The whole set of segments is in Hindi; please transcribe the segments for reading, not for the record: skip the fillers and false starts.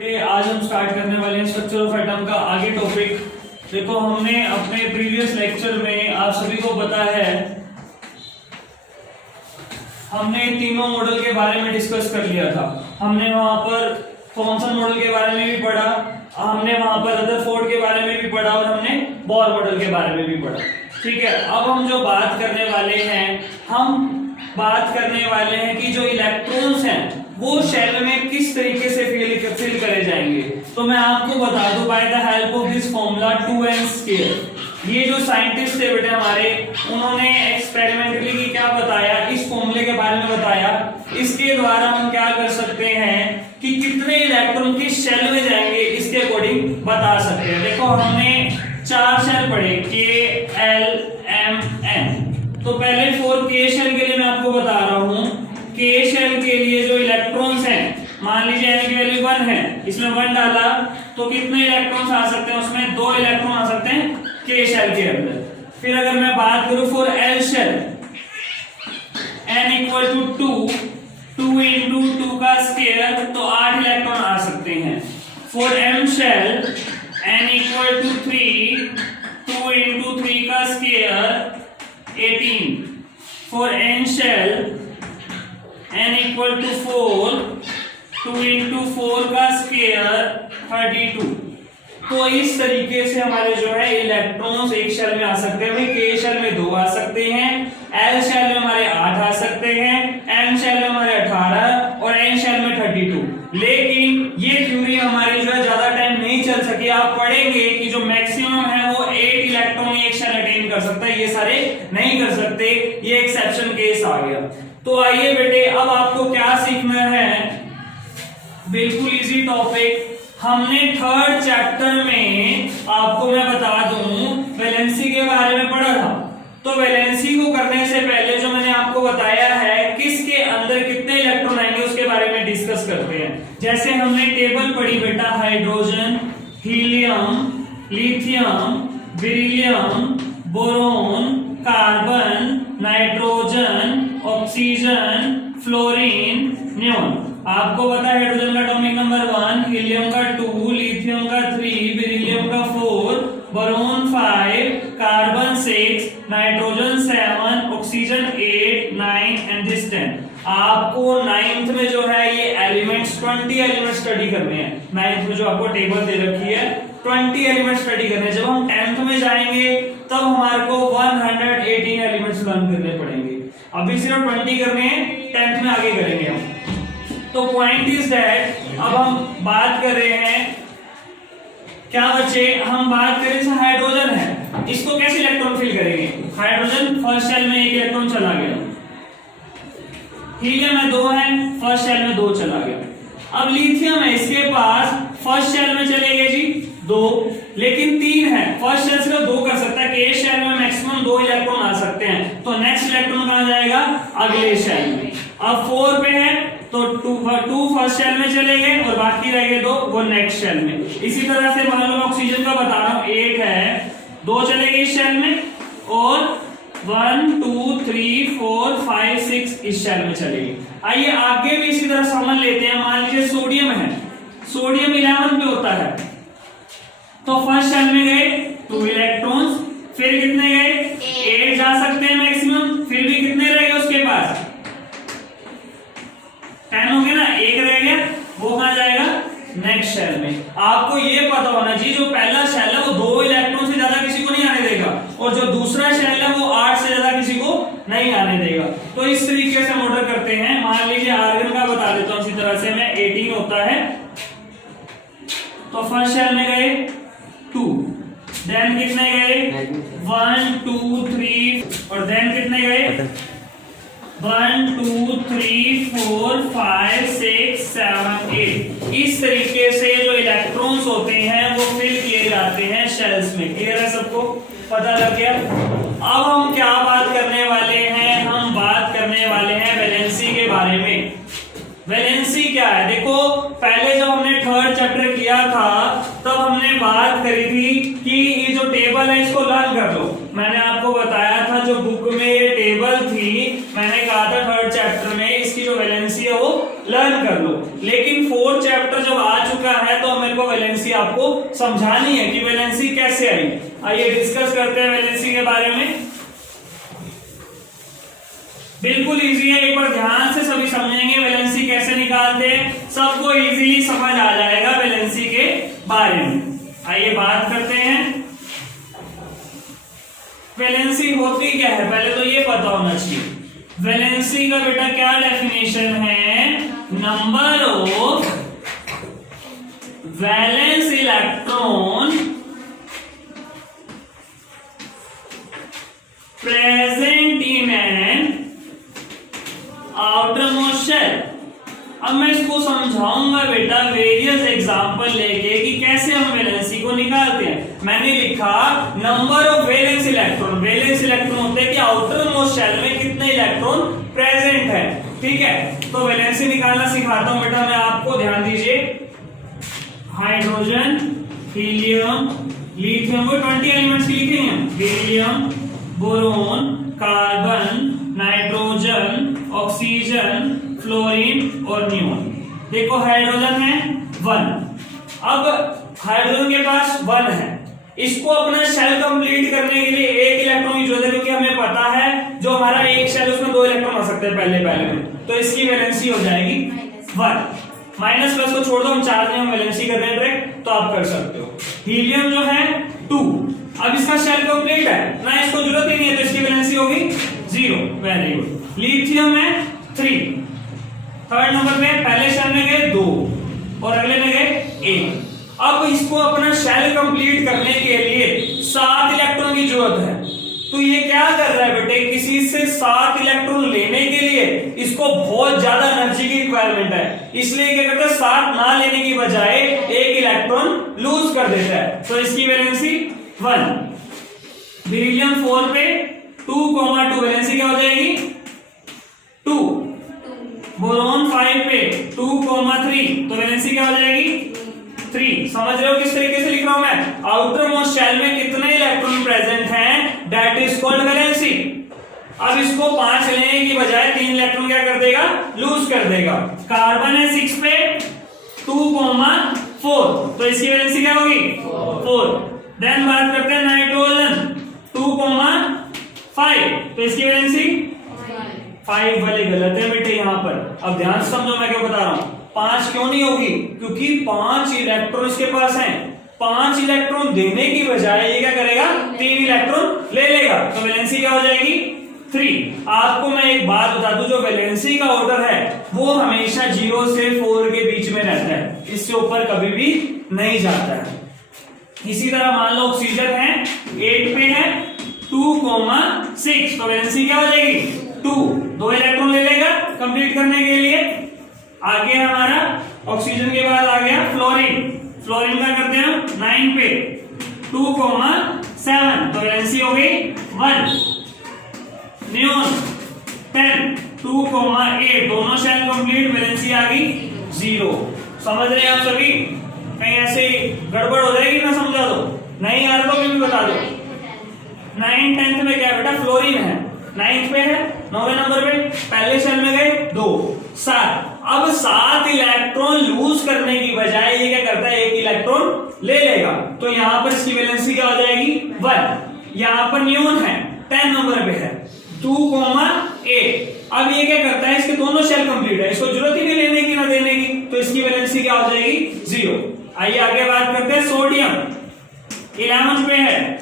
आज हम स्टार्ट करने वाले हैं स्ट्रक्चर ऑफ एटम का आगे टॉपिक। देखो, हमने अपने प्रीवियस लेक्चर में आप सभी को पता है हमने तीनों मॉडल के बारे में डिस्कस कर लिया था। हमने वहां पर थॉमसन मॉडल के बारे में भी पढ़ा, हमने वहां पर रदरफोर्ड के बारे में भी पढ़ा और हमने बोर मॉडल के बारे में भी पढ़ा। ठीक है, अब हम जो बात करने वाले हैं, हम बात करने वाले हैं कि जो इलेक्ट्रॉन्स हैं वो शेल में किस तरीके से फिल करे जाएंगे। तो मैं आपको बता दूं by the help of this formula 2n square. ये जो साइंटिस्ट थे बेटे हमारे, उन्होंने एक्सपेरिमेंटली क्या बताया, इस फॉर्मूले के बारे में बताया। इसके द्वारा हम क्या कर सकते हैं कि कितने इलेक्ट्रॉन किस शेल में जाएंगे इसके अकॉर्डिंग बता सकते हैं। देखो, हमने 4 शेल पढ़े, K, L, M, N। तो पहले 4K शेल के लिए मैं आपको बता रहा हूं। K शेल के लिए जो इलेक्ट्रॉन्स हैं, मान लीजिए n की वैल्यू 1 है, इसमें 1 डाला तो कितने इलेक्ट्रॉन्स आ सकते हैं, उसमें 2 इलेक्ट्रॉन आ सकते हैं K शेल के अंदर। फिर अगर मैं बात करूं for L shell, n equal to 2 into 2 का स्क्वायर, तो 8 इलेक्ट्रॉन आ सकते हैं। For M shell n equal to 3, 2 into 3 का square 18। For N shell n equal to 4, 2 into 4 का स्क्वायर 32। तो इस तरीके से हमारे जो है इलेक्ट्रॉन्स एक शेल में आ सकते हैं। K शेल में 2 आ सकते हैं, L शेल में हमारे 8 आ सकते हैं, M शेल में हमारे 18 और N शेल में 32। लेकिन ये थ्योरी हमारी जो है ज्यादा टाइम नहीं चल सकी। आप पढ़ेंगे कि जो मैक्सिमम है वो 8 इलेक्ट्रॉन एक शेल अटेन कर सकता है, ये सारे नहीं कर सकते, ये एक्सेप्शन केस आ गया। तो आइए बेटे, अब आपको क्या सीखना है, बिल्कुल इजी टॉपिक। हमने 3rd चैप्टर में, आपको मैं बता दूं, वैलेंसी के बारे में पढ़ा था। तो वैलेंसी को करने से पहले जो मैंने आपको बताया है किसके अंदर कितने इलेक्ट्रॉन आएंगे उसके बारे में डिस्कस करते हैं। जैसे हमने टेबल पढ़ी बेटा, hydrogen, helium, lithium, beryllium, boron, carbon, nitrogen, oxygen, fluorine, neon. आपको पता है हाइड्रोजन का एटॉमिक नंबर 1, हीलियम का 2, लिथियम का 3, बेरिलियम का 4, boron 5, carbon 6, nitrogen 7, oxygen 8, 9 and this 10। आपको 9th में जो है ये एलिमेंट्स 20 एलिमेंट स्टडी करने हैं। 9th में जो आपको टेबल दे रखी है 20 एलिमेंट स्टडी करने हैं। जब हम 10th में जाएंगे तब हमारे को 118 एलिमेंट्स लर्न करने पड़ेंगे। अभी सिर्फ 20 करने हैं, 10th में आगे करेंगे हम। तो पॉइंट इज दैट, अब हम बात कर रहे हैं क्या बच्चे, हम बात करें जैसे हाइड्रोजन है, इसको कैसे इलेक्ट्रॉन फिल करेंगे। हाइड्रोजन फर्स्ट शेल में 1 इलेक्ट्रॉन चला गया, हीलियम में 2 है, फर्स्ट शेल में 2 चला गया। अब लिथियम है, इसके पास फर्स्ट शेल में चलेंगे जी 2, लेकिन 3 है, फर्स्ट शेल से 2 कर सकता है। K शेल में मैक्सिमम 2 इलेक्ट्रॉन आ सकते हैं, तो नेक्स्ट इलेक्ट्रॉन कहां जाएगा, अगले शेल में। अब 4 पे है तो 2 फर्स्ट शेल में चले गए और बाकी रह गए 2 वो नेक्स्ट शेल में। इसी तरह से मान लो ऑक्सीजन का बता रहा हूं, 1 है, 2 चले गए इस शेल में और 1 2 3 4 5 6 इस शेल में चलेगी। आइए आगे भी इसी तरह समझ लेते हैं। मान लीजिए सोडियम है, सोडियम 11 पे होता है, तो फर्स्ट शेल में गए 2 इलेक्ट्रॉन्स, फिर कितने गए 8 जा सकते हैं मैक्सिमम, फिर भी कितने रह गए उसके पास 10 हो गया ना, 1 रह गया, वो कहां जाएगा नेक्स्ट शेल में। आपको ये पता होना चाहिए जो पहला शेल है वो 2 इलेक्ट्रॉन से ज्यादा किसी को नहीं आने देगा, और जो दूसरा शेल है वो 8 से ज्यादा किसी को नहीं आने देगा। तो इस तरीके से हम ऑर्डर करते हैं। मान लीजिए आर्गन का बता देता हूं इसी तरह से, मैं 18 होता है, तो फर्स्ट शेल में गए 2, देन कितने गए 1 2 3 और देन कितने गए 1 2 3 4 5 6 7 8। इस तरीके से जो इलेक्ट्रॉन्स होते हैं वो फिल किए जाते हैं शेल्स में। क्लियर है, सबको पता लग गया। अब हम क्या बात करने वाले हैं, हम बात करने वाले हैं वैलेंसी के बारे में। वैलेंसी क्या है, देखो पहले जब हमने 3rd चैप्टर किया था तब हमने बात करी थी कि ये जो टेबल है इसको लर्न कर लो। मैंने आपको बताया था जो बुक में ये टेबल थी, मैंने कहा था 3rd चैप्टर में इसकी जो वैलेंसी है वो लर्न कर लो। लेकिन 4th चैप्टर जब आ चुका है मेरे को वैलेंसी आपको समझानी है कि वैलेंसी कैसे आई। आइए डिस्कस करते हैं वैलेंसी के बारे में। बिल्कुल इजी है, एक बार ध्यान से सभी समझेंगे वैलेंसी कैसे निकालते हैं, सबको इजीली समझ आ जाएगा वैलेंसी के बारे में। आइए बात करते हैं वैलेंसी होती क्या है, पहले तो ये पता होना चाहिए। वैलेंसी का बेटा क्या डेफिनेशन है, number of valence electron present in an outermost shell. अब मैं इसको समझाऊंगा बेटा वेरियस एग्जांपल लेके कि कैसे हम वैलेंसी को निकालते हैं। मैंने लिखा number of valence electron, valence electron होते हैं कि आउटर मोस्ट शेल में कितने इलेक्ट्रॉन प्रेजेंट है, ठीक है। तो वैलेंसी निकालना सिखाता हूं बेटा मैं आपको, ध्यान दीजिए। हाइड्रोजन, हीलियम, लिथियम, वो 20 एलिमेंट्स लिखे हैं, helium, boron, carbon, nitrogen, oxygen, fluorine और नियोन। देखो हाइड्रोजन है 1। अब हाइड्रोजन के पास 1 है, इसको अपना शेल कंप्लीट करने के लिए एक इलेक्ट्रॉन की जरूरत है, क्योंकि हमें पता है जो हमारा एक शेल उसमें 2 इलेक्ट्रॉन आ सकते हैं पहले में, तो इसकी वैलेंसी हो जाएगी 1। माइनस प्लस को छोड़ दो, हम 4 में हम वैलेंसी कर रहे हैं डायरेक्ट, तो आप कर सकते हो। हीलियम जो है 2, अब इसका शेल कंप्लीट है ना, इसको जरूरत ही नहीं है, तो इसकी वैलेंसी होगी 0। Very good. लिथियम है 3, थर्ड नंबर पे, पहले शेल में गए 2 और अगले में गए 1। अब इसको अपना शेल कंप्लीट करने के लिए 7 इलेक्ट्रॉन की जरूरत है, तो ये क्या कर रहा है बेटे, किसी से 7 इलेक्ट्रॉन लेने के लिए इसको बहुत ज्यादा एनर्जी की रिक्वायरमेंट है, इसलिए क्या करता है 7 ना लेने की बजाय एक इलेक्ट्रॉन लूज कर देता है, तो इसकी वैलेंसी 1। बेरिलियम 4 पे 2,2 वैलेंसी क्या हो जाएगी 2। बोरोन 5 पे 2,3 तो वैलेंसी क्या हो जाएगी 3। समझ रहे हो किस तरीके से लिख रहा हूं मैं, आउटर मोस्ट शेल में कितने इलेक्ट्रॉन प्रेजेंट हैं, दैट इज कॉल्ड वैलेंसी। अब इसको 5 लेने की बजाय 3 इलेक्ट्रॉन क्या कर देगा, लूज कर देगा। कार्बन है 6 पे 2,4 तो इसकी वैलेंसी क्या होगी 4। देन बात करते हैं नाइट्रोजन 2,5 तो इसकी वैलेंसी 5 वाली गलत है बेटे यहाँ पर। अब ध्यान से समझो मैं क्या बता रहा हूं, 5 क्यों नहीं होगी, क्योंकि 5 इलेक्ट्रॉन इसके पास हैं, 5 इलेक्ट्रॉन देने की बजाय ये क्या करेगा 3 इलेक्ट्रॉन ले लेगा, तो वैलेंसी क्या हो जाएगी 3। आपको मैं एक बात बता दूं, जो वैलेंसी का ऑर्डर है वो हमेशा 0 से 4 के बीच में रहता है, इससे ऊपर कभी भी नहीं जाता है। इसी तरह मान लो ऑक्सीजन है 8 पे है 2,6 तो वैलेंसी क्या हो जाएगी 2 इलेक्ट्रॉन ले लेगा कंप्लीट करने के लिए। आगे हमारा ऑक्सीजन के बाद आ गया फ्लोरीन, फ्लोरीन का करते हैं हम 9 पे 2,7 तो वैलेंसी हो गई 1। नियोन 10 2,8 दोनों शेल कंप्लीट, वैलेंसी आ गई 0। समझ रहे हैं आप सभी, कहीं ऐसे गड़बड़ हो जाएगी ना समझा दो, नहीं आ रहा तो भी बता दो। 9 10th में क्या बेटा फ्लोरीन है, 9th पे है 9वें नंबर पे, पहले शेल में गए 2 7। अब 7 इलेक्ट्रॉन लूज करने की बजाय ये क्या करता है 1 इलेक्ट्रॉन ले लेगा, तो यहां पर इसकी वैलेंसी क्या हो जाएगी 1। यहां पर नियोन है 10 नंबर पे है 2,8। अब ये क्या करता है, इसके दोनों शेल कंप्लीट है, इसको जरूरत ही नहीं लेने की ना देने की, तो इसकी वैलेंसी क्या हो जाएगी 0। आइए आगे बात करते हैं सोडियम 11 पे है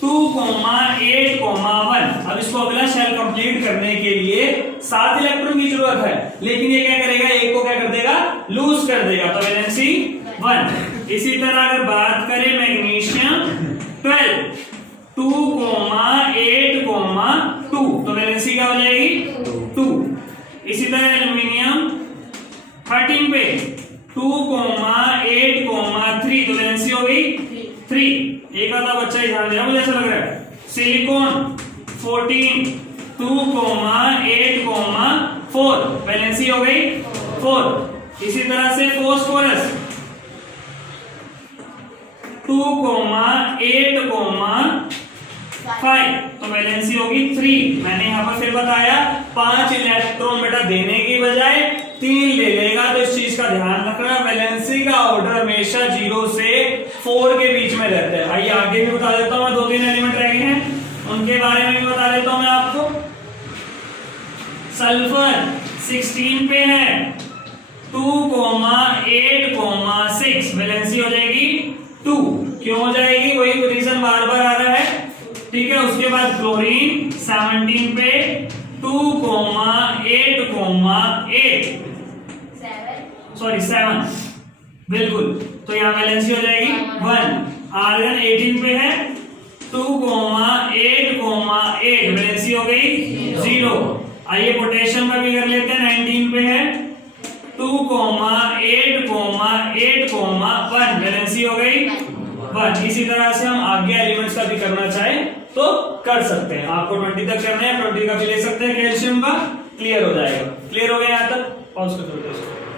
2,8,1। अब इसको अगला शेल कंप्लीट करने के लिए 7 इलेक्ट्रॉन की जरूरत है, लेकिन ये क्या करेगा, एक को क्या कर देगा लूज कर देगा, तो वैलेंसी 1। इसी तरह अगर बात करें मैग्नीशियम 12 2,8,2 तो वैलेंसी क्या हो जाएगी 2। इसी तरह एल्यूमिनियम 13 पे 2,8,3 तो वैलेंसी हो गई 3। एक आधा बच्चा ही ध्यान दे रहा मुझे ऐसा लग रहा है। सिलिकॉन 14 2,8,4 वैलेंसी हो गई 4। इसी तरह से फॉस्फोरस 2,8,5 तो वैलेंसी होगी 3। मैंने यहाँ पर फिर बताया 5 इलेक्ट्रॉन बेटा देने की बजाय 3 ले लेगा तो इस चीज का ध्यान रखना, वैलेंसी का ऑर्डर हमेशा 0 से 4 के बीच में रहता है। आइए आगे भी बता देता हूं मैं, 2-3 एलिमेंट रह गए हैं उनके बारे में भी बता देता हूं मैं आपको। सल्फर 16 पे है, 2,8,6 वैलेंसी हो जाएगी 2। क्यों हो जाएगी, वही रीजन बार बार आ रहा है, ठीक है। उसके बाद क्लोरीन 17 पे 7 बिल्कुल, तो यहाँ वैलेंसी हो जाएगी 1। आर्गन 18 पे है, 2,8,8 वैलेंसी हो गई 0। आइए पोटेशियम का भी कर लेते हैं, 19 पे है, 2,8,8,1 वैलेंसी हो गई 1। इसी तरह से हम आगे एलिमेंट्स का भी करना चाहें तो कर सकते हैं। आपको 20 तक करना है, 20 का भी ले सकते हैं कैल्शियम का, क्लियर हो जाएगा। क्लियर हो गया यहाँ तक? पॉज कर दो।